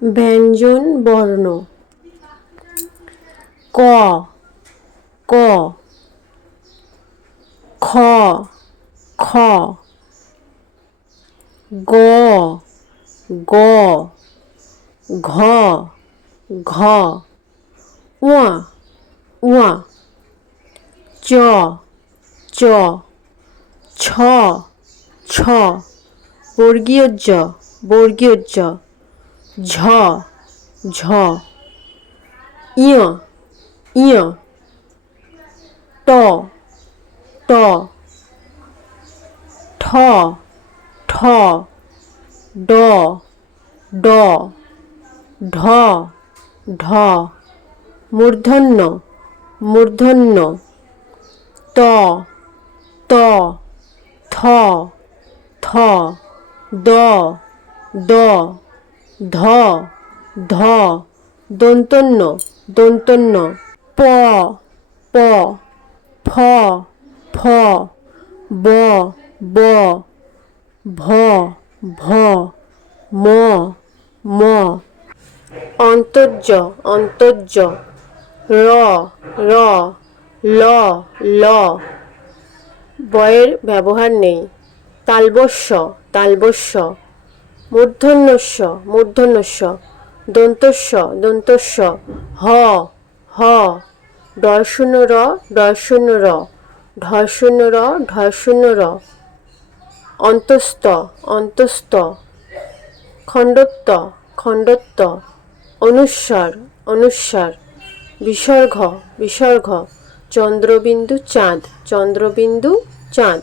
ব্যঞ্জন বর্ণ ক ক খ খ গ গ ঘ ঘ ওয়া ওয়া চ চ ছ ছ বর্গীয় জ বর্গীয় জ ঝ ঝ ইয় ইয় ট ট ঠ ঠ ড ড ঢ ঢ মূর্ধন্য মূর্ধন্য ত ত থ থ দ দ ধ ধ দন্তন্য দন্তন্য প প ফ ফ ব ব ভ ভ ম ম অন্তর্জ অন্তর্জ র র ল ল বয়ের ব্যবহার নেই তালবস্য তালবস্য মূর্ধন্যস্য মূর্ধন্যস্য দন্তস্য দন্তস্য হ হ ডয়শূন্য র ডয়শূন্য র ঢয়শূন্য র ঢয়শূন্য র অন্তস্থ অন্তস্থ খণ্ডত্ব খণ্ডত্ব অনুস্বার অনুস্বার বিসর্গ বিসর্গ চন্দ্রবিন্দু চাঁদ চন্দ্রবিন্দু চাঁদ